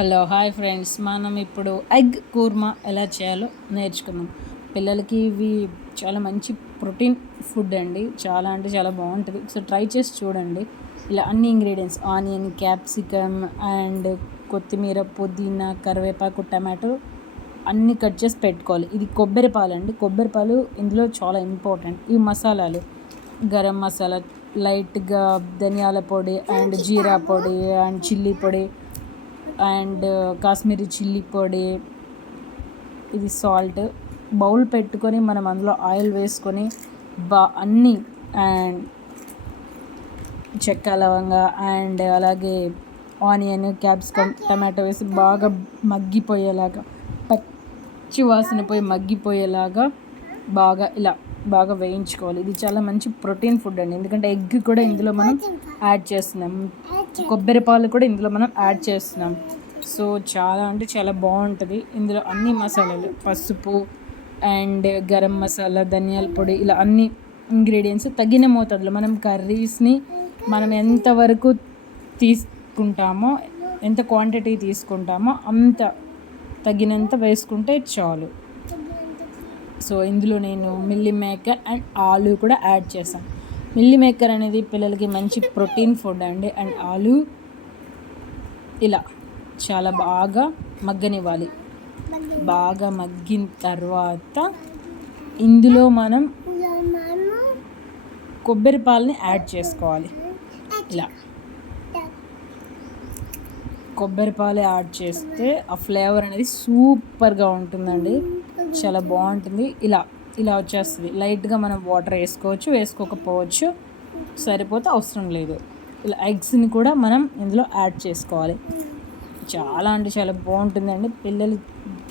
Hello hi friends, మనం ఇప్పుడు egg kurma ఎలా చేయాలో నేర్చుకుందాం. పిల్లలకి ఇవి చాలా మంచి ప్రోటీన్ ఫుడ్ అండి. చాలా అంటే చాలా బాగుంటుంది. ఒకసారి ట్రై చేసి చూడండి. ఇలా అన్ని ఇంగ్రీడియంట్స్ ఆనియన్, క్యాప్సికమ్ అండ్ కొత్తిమీర, పుదీనా, కరివేపాకు, టమాటో అన్నీ కట్ చేసి పెట్టుకోవాలి. ఇది కొబ్బరి పాలు అండి. కొబ్బరి పాలు ఇందులో చాలా ఇంపార్టెంట్. ఇవి మసాలాలు గరం మసాలా, లైట్గా ధనియాల పొడి అండ్ జీరా పొడి అండ్ చిల్లీ పొడి అండ్ కాశ్మీరీ చిల్లీ పొడి, ఇది సాల్ట్. బౌల్ పెట్టుకొని మనం అందులో ఆయిల్ వేసుకొని అన్నీ అండ్ చెక్క, లవంగా అండ్ అలాగే ఆనియన్, క్యాప్సికమ్, టమాటో వేసి బాగా మగ్గిపోయేలాగా, పచ్చి వాసన పోయి మగ్గిపోయేలాగా బాగా వేయించుకోవాలి. ఇది చాలా మంచి ప్రోటీన్ ఫుడ్ అండి. ఎందుకంటే ఎగ్ కూడా ఇందులో మనం యాడ్ చేస్తున్నాం, కొబ్బరి పాలు కూడా ఇందులో మనం యాడ్ చేస్తున్నాం. సో చాలా అంటే చాలా బాగుంటుంది. ఇందులో అన్ని మసాలాలు, పసుపు అండ్ గరం మసాలా, ధనియాల పొడి, ఇలా అన్ని ఇంగ్రీడియంట్స్ తగిన మోతాదులో మనం కర్రీస్ని మనం ఎంతవరకు తీసుకుంటామో, ఎంత క్వాంటిటీ తీసుకుంటామో అంత తగినంత వేసుకుంటే చాలు. సో ఇందులో నేను మిల్లీ మేకర్ అండ్ ఆలు కూడా యాడ్ చేశాను. మిల్లీ మేకర్ అనేది పిల్లలకి మంచి ప్రోటీన్ ఫుడ్ అండి. అండ్ ఆలు ఇలా చాలా బాగా మగ్గనివ్వాలి. బాగా మగ్గిన తర్వాత ఇందులో మనం కొబ్బరి పాలని యాడ్ చేసుకోవాలి. ఇలా కొబ్బరి పాలు యాడ్ చేస్తే ఆ ఫ్లేవర్ అనేది సూపర్గా ఉంటుందండి. చాలా బాగుంటుంది. ఇలా వచ్చేస్తుంది. లైట్గా మనం వాటర్ వేసుకోవచ్చు, వేసుకోకపోవచ్చు, సరిపోతే అవసరం లేదు. ఇలా ఎగ్స్ని కూడా మనం ఇందులో యాడ్ చేసుకోవాలి. చాలా అంటే చాలా బాగుంటుందండి. పిల్లలు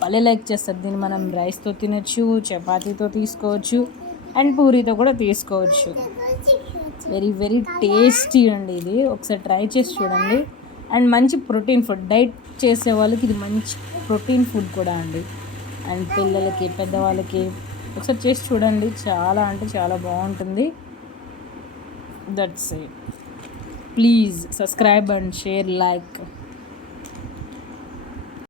భలే లైక్ చేస్తారు దీన్ని. మనం రైస్తో తినచ్చు, చపాతీతో తీసుకోవచ్చు అండ్ పూరీతో కూడా తీసుకోవచ్చు. వెరీ వెరీ టేస్టీ అండి. ఇది ఒకసారి ట్రై చేసి చూడండి. అండ్ మంచి ప్రోటీన్ ఫుడ్, డైట్ చేసే వాళ్ళకి ఇది మంచి ప్రోటీన్ ఫుడ్ కూడా అండి. అండ్ పిల్లలకి, పెద్దవాళ్ళకి ఒకసారి చేసి చూడండి. చాలా అంటే చాలా బాగుంటుంది. That's it. Please subscribe and share, like.